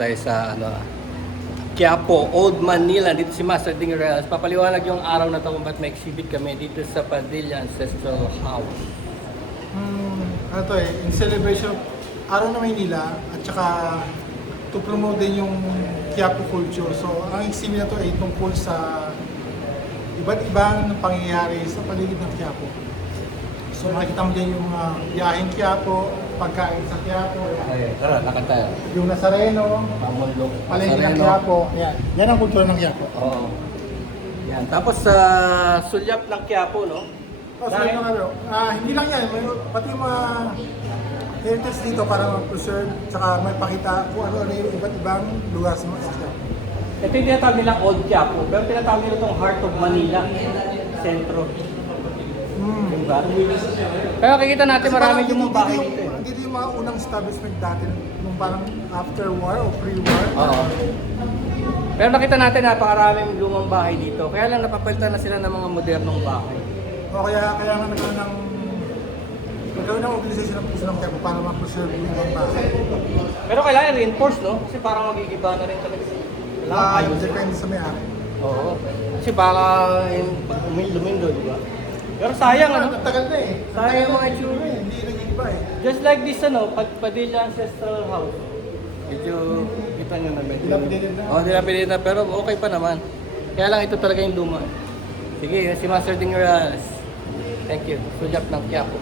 tayo sa Quiapo, Old Manila. Dito si Master Ding Reals. Papaliwanag yung araw na to kung ba't may exhibit kami dito sa Padilla Ancestral House. In celebration araw na Maynila at saka to promote din yung Quiapo culture. So, ang exhibit na to ay tungkol sa iba't ibang pangyayari sa paligid ng Quiapo. So, makikita mo din yung biyaheng Quiapo, pagkain sa Quiapo, Ay, tara, lakad tayo. yung Nazareno, Pamulong. palengke ng Quiapo. Yan ang kultura ng Quiapo. Oo. Yan. Tapos sa sulyap ng Quiapo, no? So, hindi lang yan, pati yung mga heritage dito para ma-preserve, saka may pakita kung ano yung iba't ibang lugar sa mga Quiapo. Ito yung tinatawag nilang Old Quiapo, pero tinatawag nila itong Heart of Manila, sentro. Diba? Pero makikita natin maraming yung mga bahay dito. Dito yung mga unang establishment dati, nung parang after war o pre-war. Oo. Pero nakita natin napakaraming lumang bahay dito. Kaya lang napapalitan na sila ng mga modernong bahay. O kaya nga nagkaroon ng organization ng puso ng Quiapo para ma-preserve yung mga bahay. Pero kailangan reinforce, no? Kasi parang magigiba na rin talaga sila. Kailangan ayusin. Depende sa may-ari. Oo. Kasi baka lumindo, di ba? Pero sayang, ano? Tagal na eh. Sayang yung mga itsura eh. Hindi nag-iba eh. Just like this, Padilla Ancestral House. Medyo, kita nyo na medyo. Dilapidated na. Oo, dilapidated na, pero okay pa naman. Kaya lang ito talaga yung luma. Sige, si Master Ding Reals. Thank you. Sulyap ng Quiapo.